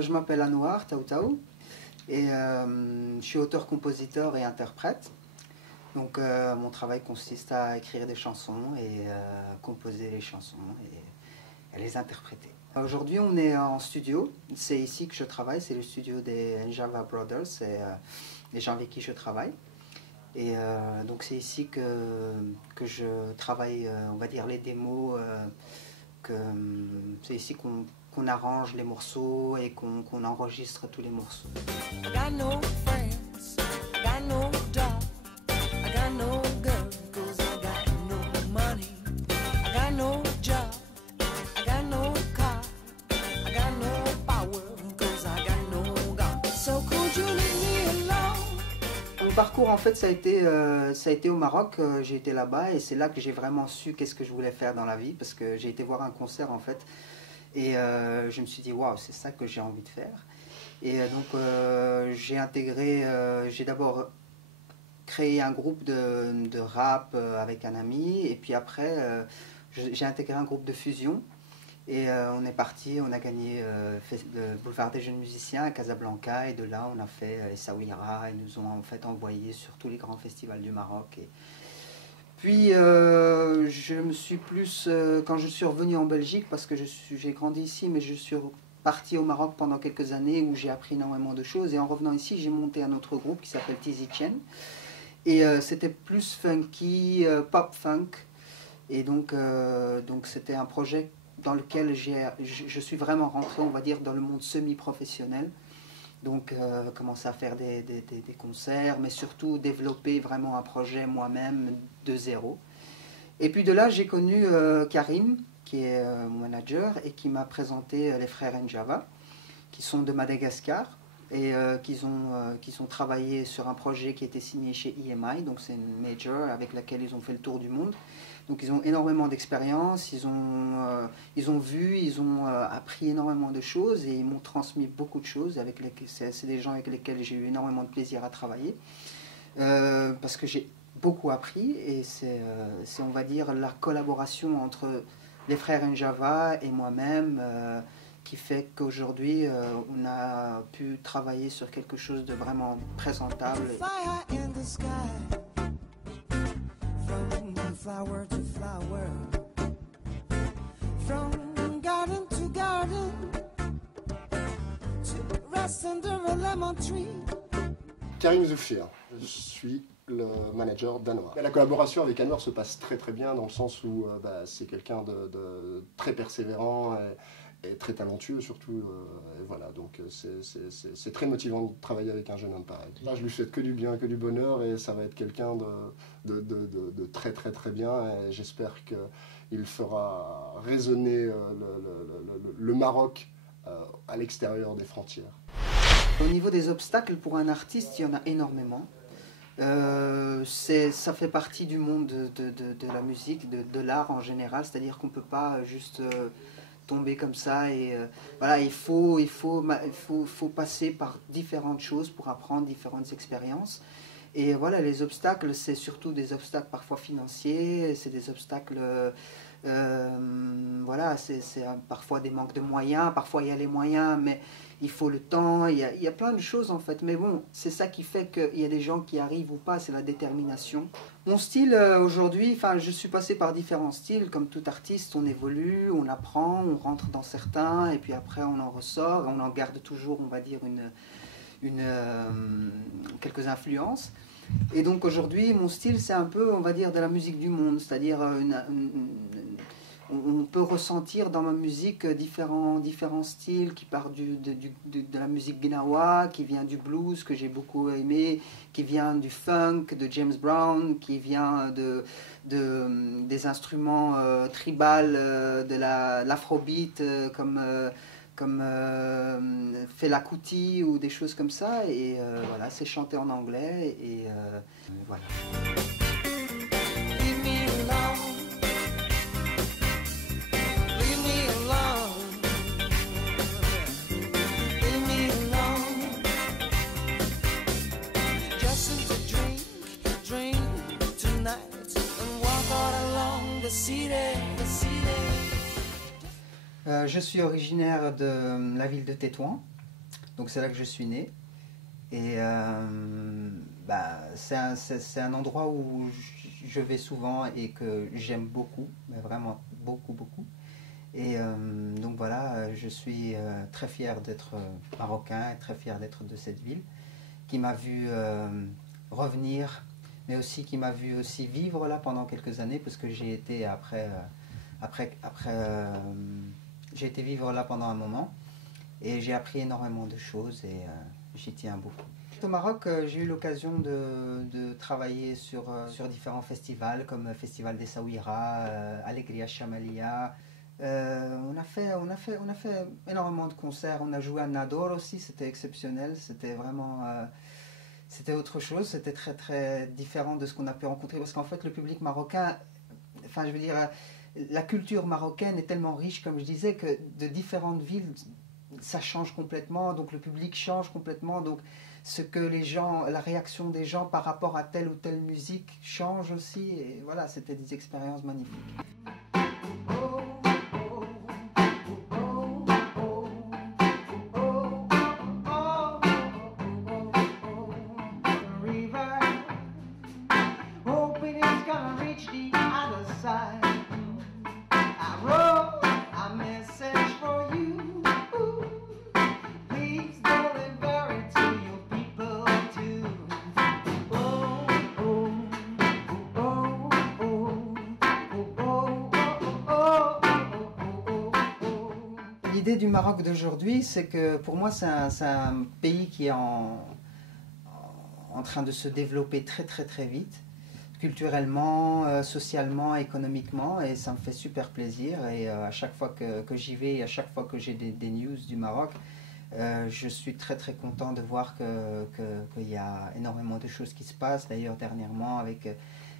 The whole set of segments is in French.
je m'appelle Anouar Taoutaou et je suis auteur-compositeur et interprète. Donc mon travail consiste à écrire des chansons et composer les chansons et les interpréter. Aujourd'hui on est en studio, c'est ici que je travaille, c'est le studio des Njava Brothers, c'est les gens avec qui je travaille. Et donc c'est ici que je travaille, on va dire, les démos, c'est ici qu'on arrange les morceaux et qu'on enregistre tous les morceaux. Mon parcours, en fait, ça a été au Maroc. J'ai été là-bas et c'est là que j'ai vraiment su qu'est-ce que je voulais faire dans la vie, parce que j'ai été voir un concert, en fait, et je me suis dit waouh, c'est ça que j'ai envie de faire. Et donc j'ai d'abord créé un groupe de rap avec un ami, et puis après j'ai intégré un groupe de fusion. Et on est parti, on a gagné le boulevard des jeunes musiciens à Casablanca, et de là on a fait Essaouira, ils nous ont en fait envoyés sur tous les grands festivals du Maroc. Et puis je me suis plus, quand je suis revenu en Belgique, parce que j'ai grandi ici, mais je suis parti au Maroc pendant quelques années où j'ai appris énormément de choses, et en revenant ici j'ai monté un autre groupe qui s'appelle Tizi Chen, et c'était plus funky, pop funk, et donc c'était un projet dans lequel je suis vraiment rentré, on va dire, dans le monde semi-professionnel. Donc, commencer à faire des concerts, mais surtout développer vraiment un projet moi-même de zéro. Et puis de là, j'ai connu Karim, qui est mon manager, et qui m'a présenté les frères Njava, qui sont de Madagascar, et qui ont travaillé sur un projet qui était signé chez EMI, donc c'est une major avec laquelle ils ont fait le tour du monde. Donc ils ont énormément d'expérience, ils ont vu, ils ont appris énormément de choses, et ils m'ont transmis beaucoup de choses. C'est des gens avec lesquels j'ai eu énormément de plaisir à travailler, parce que j'ai beaucoup appris, et c'est on va dire la collaboration entre les frères Njava et moi-même qui fait qu'aujourd'hui on a pu travailler sur quelque chose de vraiment présentable. Flower to flower, from garden to garden, to rest under a lemon tree. Karim Zoufir, je suis le manager d'Anouar. La collaboration avec Anouar se passe très très bien, dans le sens où c'est quelqu'un de très persévérant et très talentueux surtout. Et voilà, donc c'est très motivant de travailler avec un jeune homme pareil. Là, je lui souhaite que du bien, que du bonheur, et ça va être quelqu'un de très très très bien, et j'espère qu'il fera résonner le Maroc à l'extérieur des frontières. Au niveau des obstacles pour un artiste, il y en a énormément. Ça fait partie du monde de la musique, de l'art en général, c'est-à-dire qu'on ne peut pas juste tomber comme ça, et voilà, il faut passer par différentes choses pour apprendre différentes expériences. Et voilà, les obstacles, c'est surtout des obstacles parfois financiers, c'est des obstacles, voilà, c'est parfois des manques de moyens, parfois il y a les moyens, mais il faut le temps, il y a plein de choses en fait. Mais bon, c'est ça qui fait qu'il y a des gens qui arrivent ou pas, c'est la détermination. Mon style aujourd'hui, enfin, je suis passé par différents styles, comme tout artiste, on évolue, on apprend, on rentre dans certains, et puis après on en ressort, on en garde toujours, on va dire, quelques influences. Et donc aujourd'hui, mon style, c'est un peu, on va dire, de la musique du monde, c'est-à-dire on peut ressentir dans ma musique différents styles qui partent de la musique gnawa, qui vient du blues que j'ai beaucoup aimé, qui vient du funk de James Brown, qui vient des instruments tribal, de l'afrobeat comme Fela Kuti ou des choses comme ça, et voilà, c'est chanté en anglais, et voilà. Je suis originaire de la ville de Tétouan, donc c'est là que je suis né. Et c'est un endroit où je vais souvent et que j'aime beaucoup, mais vraiment beaucoup, beaucoup. Et donc voilà, je suis très fier d'être marocain et très fier d'être de cette ville qui m'a vu revenir, mais aussi qui m'a vu aussi vivre là pendant quelques années, parce que j'ai été j'ai été vivre là pendant un moment et j'ai appris énormément de choses et j'y tiens beaucoup. Au Maroc, j'ai eu l'occasion de travailler sur différents festivals comme le Festival des Saouira, Alegria Chamalia. On a fait énormément de concerts. On a joué à Nador aussi, c'était exceptionnel. C'était vraiment c'était autre chose. C'était très très différent de ce qu'on a pu rencontrer, parce qu'en fait le public marocain, enfin je veux dire, la culture marocaine est tellement riche, comme je disais, que de différentes villes ça change complètement. Donc le public change complètement. Donc ce que les gens, la réaction des gens par rapport à telle ou telle musique change aussi. Et voilà, c'était des expériences magnifiques. L'idée du Maroc d'aujourd'hui, c'est que pour moi, c'est un pays qui est en train de se développer très très très vite, culturellement, socialement, économiquement, et ça me fait super plaisir. Et à chaque fois que j'y vais, à chaque fois que j'ai des news du Maroc, je suis très très content de voir qu'il y a énormément de choses qui se passent. D'ailleurs, dernièrement, avec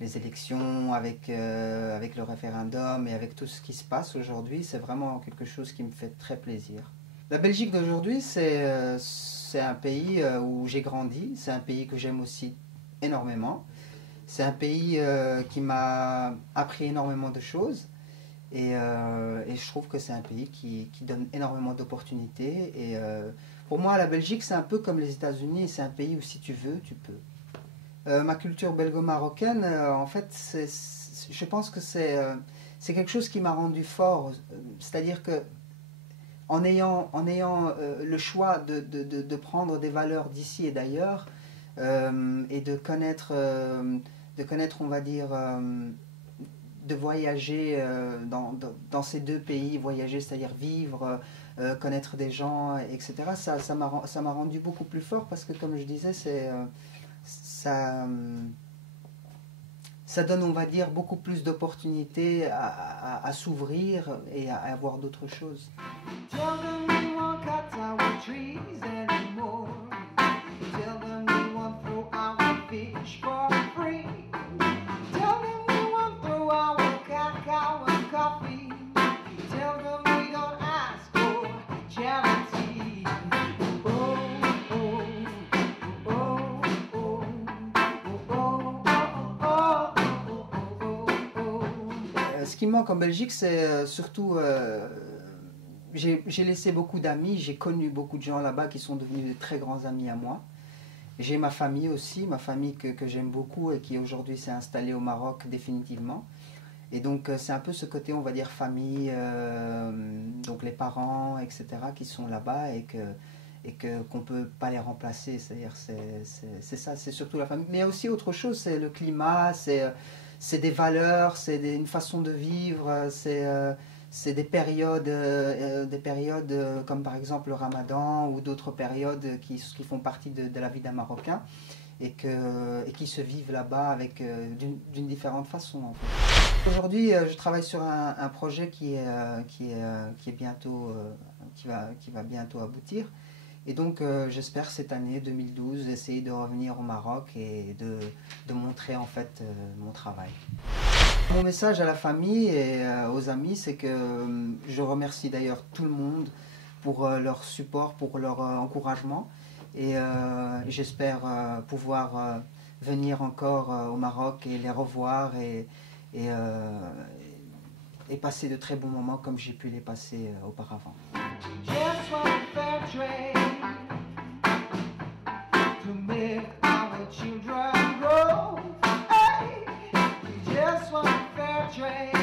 les élections, avec le référendum et avec tout ce qui se passe aujourd'hui, c'est vraiment quelque chose qui me fait très plaisir. La Belgique d'aujourd'hui, c'est un pays où j'ai grandi, c'est un pays que j'aime aussi énormément. C'est un pays qui m'a appris énormément de choses et je trouve que c'est un pays qui donne énormément d'opportunités. Et pour moi, la Belgique, c'est un peu comme les États-Unis, c'est un pays où si tu veux, tu peux. Ma culture belgo-marocaine, en fait, je pense que c'est quelque chose qui m'a rendu fort. C'est-à-dire que en ayant le choix de prendre des valeurs d'ici et d'ailleurs, et de connaître, on va dire, de voyager dans ces deux pays, voyager, c'est-à-dire vivre, connaître des gens, etc. Ça m'a rendu beaucoup plus fort, parce que, comme je disais, ça donne, on va dire, beaucoup plus d'opportunités à s'ouvrir et à avoir d'autres choses. Ce qui me manque en Belgique, c'est surtout... j'ai laissé beaucoup d'amis, j'ai connu beaucoup de gens là-bas qui sont devenus de très grands amis à moi. J'ai ma famille aussi, ma famille que j'aime beaucoup et qui aujourd'hui s'est installée au Maroc définitivement. Et donc c'est un peu ce côté, on va dire, famille, donc les parents, etc., qui sont là-bas et qu'on ne peut pas les remplacer. C'est-à-dire c'est ça, c'est surtout la famille. Mais il y a aussi autre chose, c'est le climat, c'est des valeurs, c'est une façon de vivre, c'est des périodes comme par exemple le Ramadan ou d'autres périodes qui font partie de la vie d'un Marocain et qui se vivent là-bas avec d'une différente façon, en fait. Aujourd'hui, je travaille sur un projet qui va bientôt aboutir. Et donc j'espère cette année 2012 essayer de revenir au Maroc et de montrer en fait mon travail. Mon message à la famille et aux amis, c'est que je remercie d'ailleurs tout le monde pour leur support, pour leur encouragement. Et j'espère pouvoir venir encore au Maroc et les revoir et et passer de très bons moments comme j'ai pu les passer auparavant. Just one fair trade to make our children grow. Hey, just one fair trade.